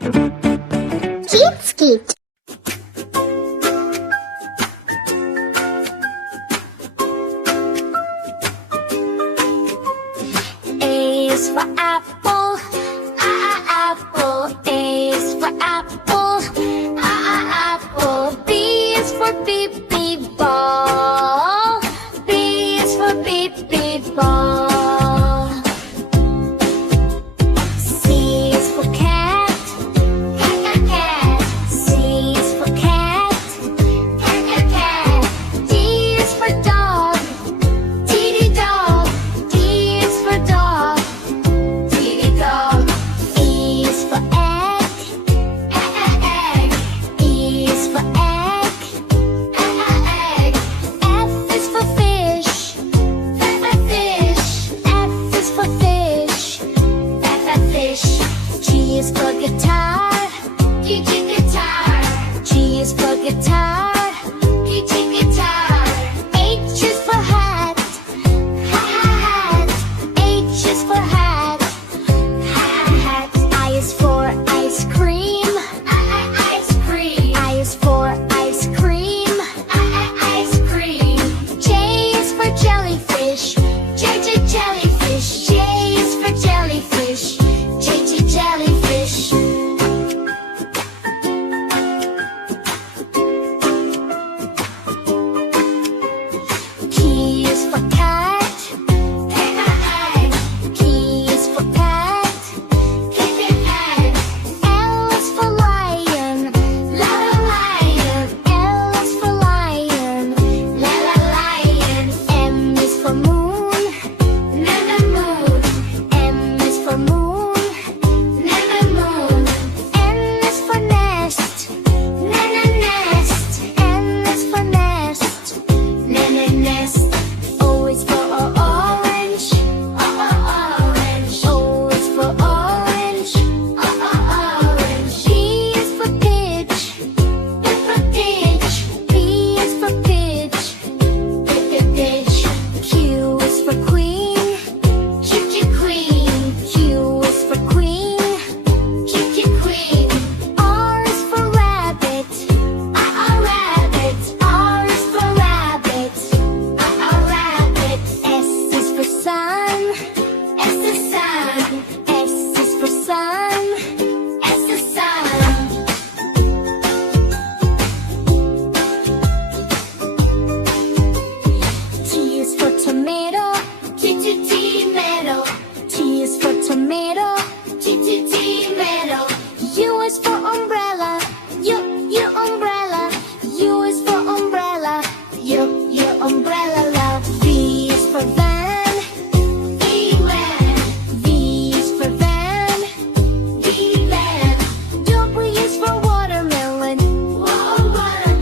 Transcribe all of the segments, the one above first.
Kidz Kit. A is for apple, apple. A is for apple, apple. B is for beep, beep, ball. B is for beep, beep, ball. C is for cat, cat. C is for cat, cat. D is for dog, dog. D is for dog, dog. E is for egg, egg. E is for egg, egg. F is for fish, fish. F is for fish, fish. G is for guitar, guitar. G is for guitar, guitar. H is for hat, hat. H is for hat, hat. I is for ice cream, ice cream. I is for ice cream, ice cream. J is for jellyfish, jellyfish. J is for jellyfish, jellyfish. K is for cat, K is for cat, cat. L is for lion, lion. L is for lion, lion. M is for moon, moon. M is for moon, moon. N is for nest, nest. N is for nest, nest. O is for orange, orange. O is for orange, orange. P is for pitch, pitch. P is for pitch, pitch. Q is for queen, queen. Q is for queen, queen. R is for rabbit, rabbit. R is for rabbit, rabbit. S is for sun, S is sun. S is for sun, S is sun. T is for tomato, tomato. T is for tomato, tomato. U is for umbrella, U umbrella. U is for umbrella, U umbrella. Love. V is for van, van. V is for van, van. W is for watermelon, watermelon.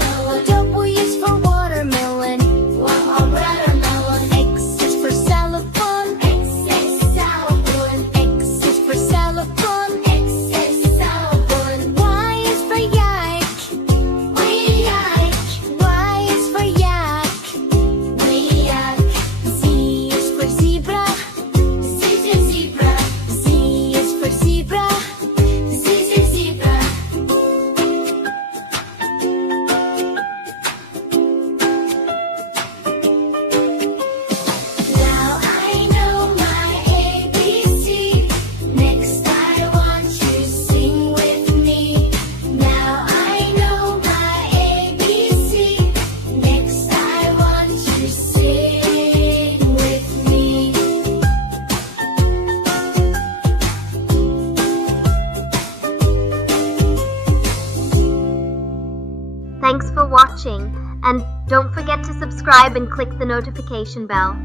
W is for watermelon, watermelon. X is for xylophone, X is xylophone. X is for xylophone, X is xylophone. Y is for yak, yak. Y is for yak, yak. Z is for zebra, zebra. Z is for zebra, zebra. Now I know my ABC. Next I want you to sing with me. Now I know my ABC. Next I want you to sing with me. Thanks for watching, and don't forget to subscribe and click the notification bell.